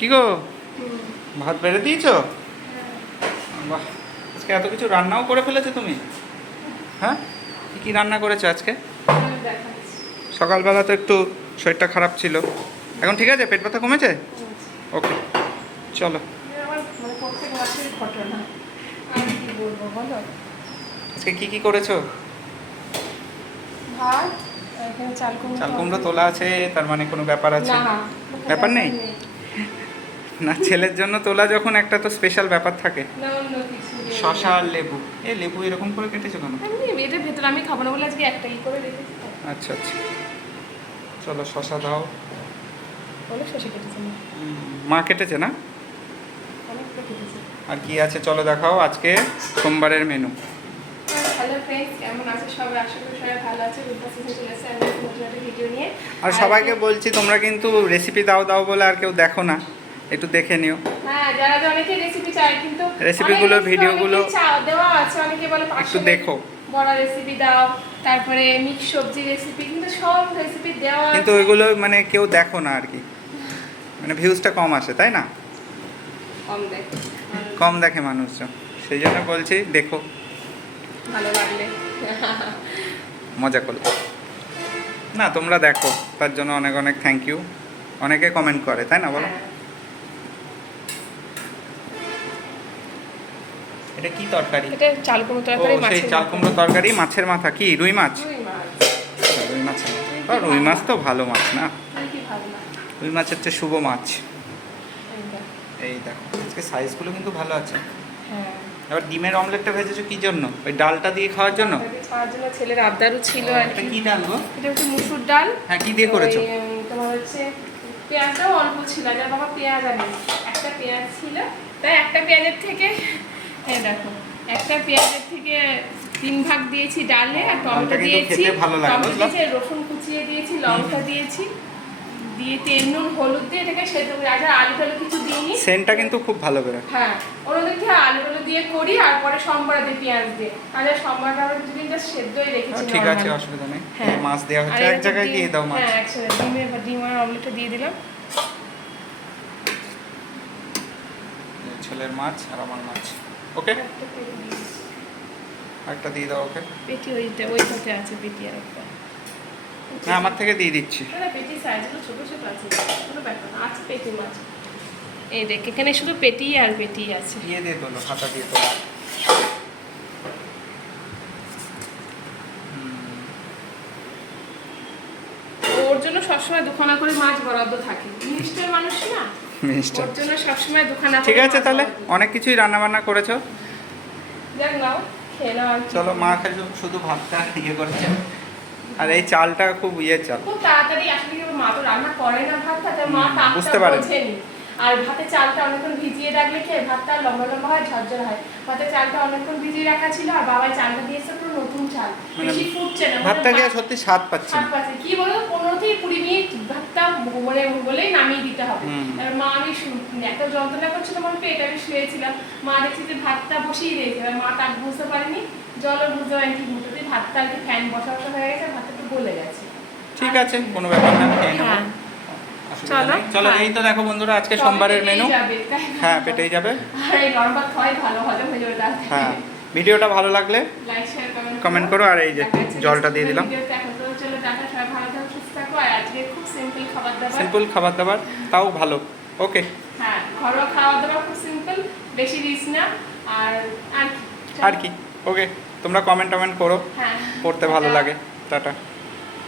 কি গো, ভাত বেড়ে দিয়েছো? বাহ, আজকে এত কিছু রান্নাও করে ফেলেছো তুমি। হ্যাঁ, কি রান্না করেছো আজকে? সকালবেলা তো একটু শরীরটা খারাপ ছিল, এখন ঠিক আছে? পেট ব্যথা কমেছে? ওকে, চলো। আজকে কি করেছো? চাল কুমড়ো তোলা আছে, তার মানে কোনো ব্যাপার আছে? ব্যাপার নেই না, ছেলের জন্য তোলা যখন একটা তো স্পেশাল ব্যাপার থাকে। শশা আর লেবু, লেবু এরকম করে কেটেছো কেন? এটার ভেতরে আমি খাবো না বলে আজকে একটাই করে রেখেছি। আচ্ছা আচ্ছা, চলো শশা দাও। অনেক শশা কেটেছে মা কেটেছে না? অনেকটা কেটেছে। আর কি আছে চলো দেখাও আজকে সোমবারের মেনু। হ্যালো ফ্রেন্ডস, কেমন আছো সবাই? আশা করি সবাই ভালো আছে। রূপা সিজন চলে এসেছে আমি নতুন একটা ভিডিও নিয়ে। আর সবাইকে বলছি তোমরা কিন্তু রেসিপি দাও দাও বলে আর কেউ দেখো না, একটু দেখে নিও। হ্যাঁ, যারা অনেকে রেসিপি চায় কিন্তু রেসিপিগুলো ভিডিওগুলো দেওয়া আছে, অনেকে বলে একটু দেখো, বড়া রেসিপি দাও, তারপরে মিক্স সবজি রেসিপি, কিন্তু সব রেসিপি দেওয়া আছে কিন্তু ওইগুলো মানে কেউ দেখো না আর কি, মানে ভিউজটা কম আসে, তাই না? কম দেখে মানুষজন, সেই জন্য বলছি দেখো, ভালো লাগলে মজা করো। না তোমরা দেখো, তার জন্য অনেক অনেক থ্যাংক ইউ। অনেকে কমেন্ট করে, তাই না বলো? এটা কি তরকারি? এটা চাল কুমড়ো তরকারি, সেই চাল কুমড়ো তরকারি, মাছের মাথা। কি রুই মাছ? রুই মাছ, রুই মাছ তো ভালো মাছ না? রুই মাছ হচ্ছে শুভ মাছ। এই দেখো আজকে সাইজগুলো কিন্তু ভালো আছে। এবার ডিমের অমলেটটা ভেজেছো কি জন্য? ওই ডালটা দিয়ে খাওয়ার জন্য? ছেলের আবদারও ছিল। এটা কি ডাল গো? এটা হচ্ছে মুসুর ডাল। হ্যাঁ, কি দিয়ে করেছো? তোমার হচ্ছে পেঁয়াজটাও অল্প ছিল, যার বাবা পেঁয়াজ আনে, একটা পেঁয়াজ ছিল, তাই একটা পেঁয়াজের থেকে দেখো একটা পেঁয়াজের থেকে 3 ভাগ দিয়েছি ডালে, আর টমেটো দিয়েছি, রসুন কুচিয়ে দিয়েছি, লঙ্কা দিয়েছি, দিয়ে তেল নুন হলুদ দিয়ে এটাকে সেদ্ধ করে, আর আলু টালু কিছু দিইনি। সেন্টটা কিন্তু খুব ভালো বেরোয়। হ্যাঁ, ওরদিকে আলু টালু দিয়ে করি, আর পরে সম্বরা দিয়ে পেঁয়াজ দিয়ে, আর সম্বরটা আমরা কিছুদিন সেদ্ধই রেখেছি। ঠিক আছে, অসুবিধা নেই। মাছ দেওয়া হচ্ছে এক জায়গায়, দিয়ে দাও মাছ। হ্যাঁ, একসাথে ডিম আর অমলেটটা দিয়ে দিলাম। ছেলের মাছ আর আমার মাছ। ওকে, একটা দিয়ে দাও। ওকে, পেটি ওইটাতে আছে, পেটি আর একটা। হ্যাঁ, আমার থেকে দিয়ে দিচ্ছি। না, পেটি সাইজগুলো ছোট ছোট আছে, কোনো ব্যাপার না, আছে পেটি মাছ। এই দেখ, এখানে শুধু পেটি আর পেটি আছে। দিয়ে দিয়ে তোলো, হাতা দিয়ে তোলো। ওর জন্য সবসময় দুখানা করে মাছ বরাদ্দ থাকে, মিষ্টের মানুষ না, ওর জন্য সবসময় দুখানা। ঠিক আছে, তাহলে অনেক কিছুই রান্না বান্না করেছো। দেখ নাও, খেয়ে নাও। চলো, মা খাইছো শুধু ভাতটা করেছে, আর এই চালটা খুব চাল, খুব তাড়াতাড়ি আসলে মা তো রান্না করে না ভাতটা, তাই মা বুঝতে পারেন। আর ভাতে চালটা অনেকক্ষণ ভিজিয়ে রাখলে খেয়ে ভাতটা লম্বা লম্বা হয়, ঝরঝর হয়। ভাতে চালটা অনেকক্ষণ ভিজিয়ে রাখা ছিল, আর বাবাই চালটা দিয়েছে পুরো নতুন চাল, বেশি ফুটছে না, ভাতটা খেয়ে সত্যি স্বাদ পাচ্ছে না। কি বলো, 15 থেকে 20 মিনিট ভাতটা বলেই নামিয়ে দিতে হবে। আর মা, আমি এত যন্ত্রণা করছিল আমার পেট, আমি শুয়েছিলাম, মা দেখছি যে ভাতটা বসিয়ে দিয়েছে, এবার মা তাকে বুঝতে পারেনি, জলও বুঝতে পারেনি ঠিক মতো, ভাতটা আর কি ফ্যান বসা বসা হয়ে গেছে, ভাতটা একটু গলে গেছে। ঠিক আছে, কোনো ব্যাপার না, খেয়ে নেবো। চলো চলো, এই তো দেখো বন্ধুরা আজকে সোমবারের মেনু। হ্যাঁ, পেটেই যাবে। হ্যাঁ, ভিডিওটা ভালো লাগলে কমেন্ট করো, আর এই যে জলটা দিয়ে দিলাম। সিম্পল খাবার দাবার, তাও ভালো। ওকে, হ্যাঁ, ঘরোয়া খাওয়া দাওয়া খুব সিম্পল, বেশি রিচ না। আর কি, ওকে, তোমরা কমেন্ট করো, পড়তে ভালো লাগে। টাটা।